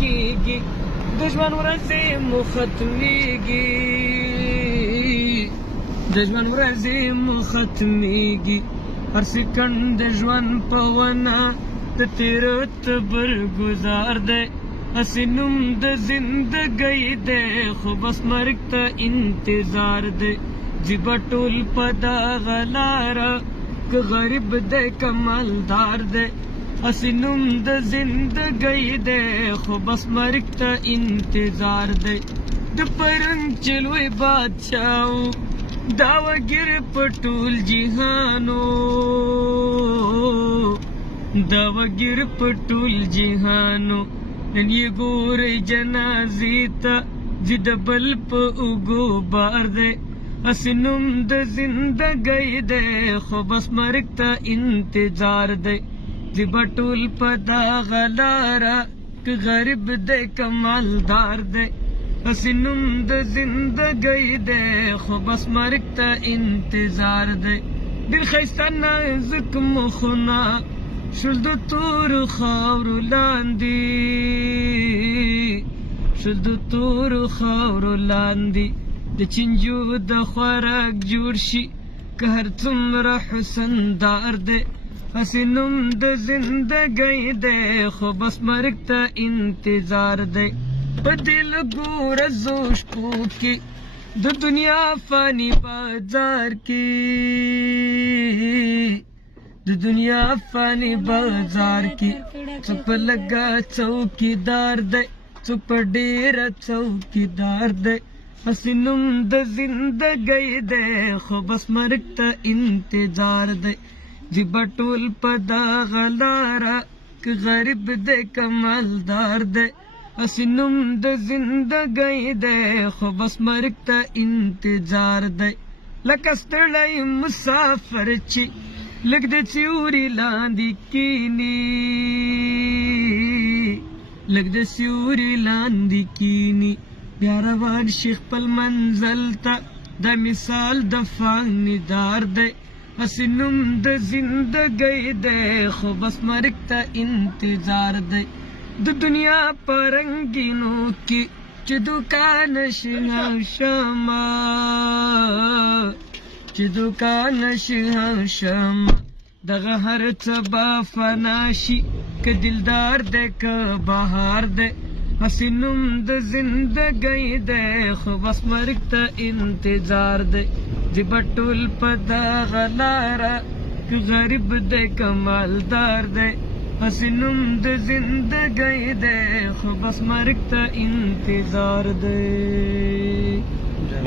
کېږي د ژوند ورځې مو ختمېږي د ژوند ورځې مو ختمېږي هر سکند د ژوند په ونه د تېره تبر ګزار دی هسې نوم د زندګۍ دی خو بس مرګ ته انتظار دی ځي به ټول په دغه لاره که غریب دی که مالدار دی هسې نوم د زندګۍ دی خو بس مرګ ته انتظار دی د پرنګ چې لوی بادشاه و دا وګیر په ټول جهانو دا وګیر په ټول جهانو نن یې ګورئ جنازې ته ځي د بل په اوږو بار دی هسې نوم د زندګۍ دی خو بس مرګ ته انتظار دی ځي به ټول په دغه لاره که غریب دی که مالدار دی هسې نوم د زندګۍ دی خو بس مرګ ته انتظار دی ډېر ښایسته نازک مخونه شول د تورو خاورو لاندې شول د تورو خاورو لاندې د چینجو د خوراک جوړ شي که هر څومره حسندار دی هسې نوم د زندګۍ دی خو بس مرګ ته انتظار دی په دې لږو ورځو شپو کې د دنیا فاني بازار کې د دنیا فاني بازار کې څوک په لږه څوکیدار دی څوک په ډېره څوکیدار دی هسې نوم د زندګۍ دی خو بس مرګ ته انتظار دی ځي به ټول په دغه لاره که غریب دی که مالدار دی هسې نوم د زندګۍ دی خو بس مرګ ته انتظار دی لکه ستړی مسافر چې لږ د سیوري لاندې کیني لږ د سیوري لاندې کیني بیا روان شي خپل منزل ته دا مثال د فانیدار دی هسې نوم د زندګۍ دی خو بس مرګ ته انتظار دی د دنیا په رنګینو کې چې دوکان شي شمه چې دوکان شي شمه دغه هر څه به فنا شي که دلدار دی که بهار دی هسې نوم د زندګۍ دی خو بس مرګ ته انتظار دی ځي به ټول په دغه لاره که غریب دی که مالدار دی هسې نوم د زندګۍ دی خو بس مرګ ته انتظار دی